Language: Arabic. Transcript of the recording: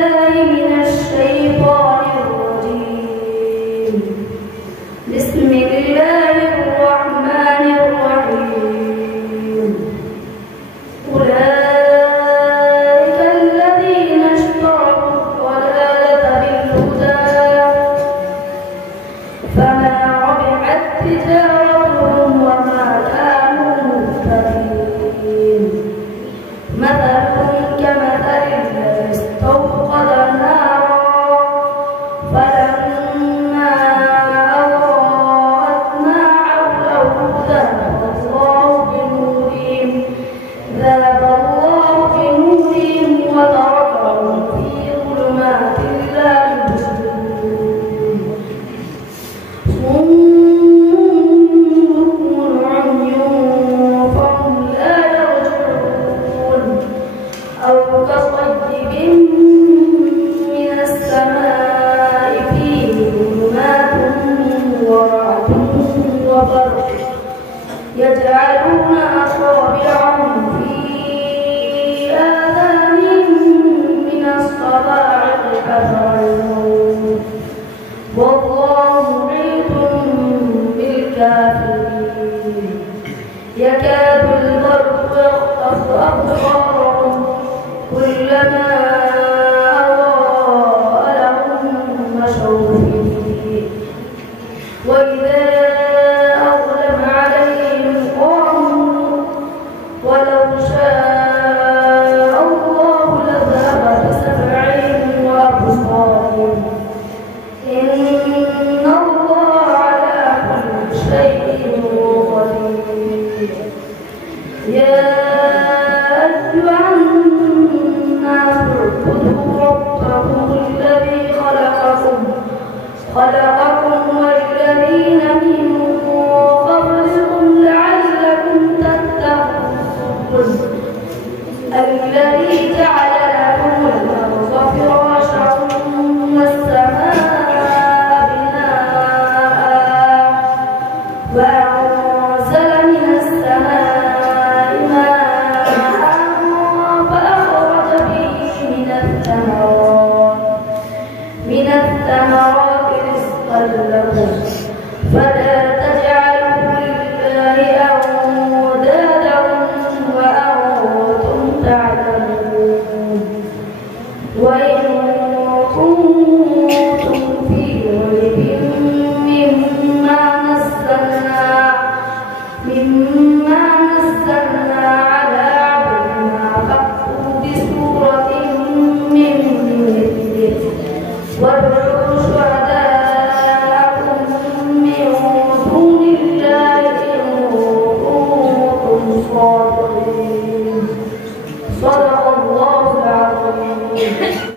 بالله من الشيطان الرجيم. بسم الله الرحمن الرحيم. أولئك الذين اشتروا الضلالة بالهدى فما ربحت تجارتهم وما كانوا مهتدين. مثلهم كمثل الذي استوقد نارا فلما أضاءت ما حوله ذهب الله بنورهم وتركهم في ظلمات لا يبصرون. صم بكم عمي فهم لا يرجعون. أو كصيب من السماء فيه ظلمات ورعد وبرق يجعلون أصابعهم في آذانهم من الصواعق حذر الموت والله محيط بالكافرين. يكاد البرق يخطف أبصارهم كلما أضاء لهم مشوا فيه وإذا أظلم عليهم قاموا ولو شاء الله لذهب بسمعهم وأبصارهم إن الله على كل شيء قدير. يا أيها الناس اعبدوا ربكم الذي خلقكم والذين من قبلكم لعلكم تتقون. الذي جعل لكم الأرض فراشا والسماء بناء وأنزل من السماء ماء فأخرج به من الثمرات رزقا لكم فلا تجعلوا لله أندادا وأنتم تعلمون. وإن كنتم في ريب مما نزلنا على عبدنا فأتوا بسورة من مثله وادعوا شهداءكم من دون الله إن كنتم صادقين. صدق الله العظيم.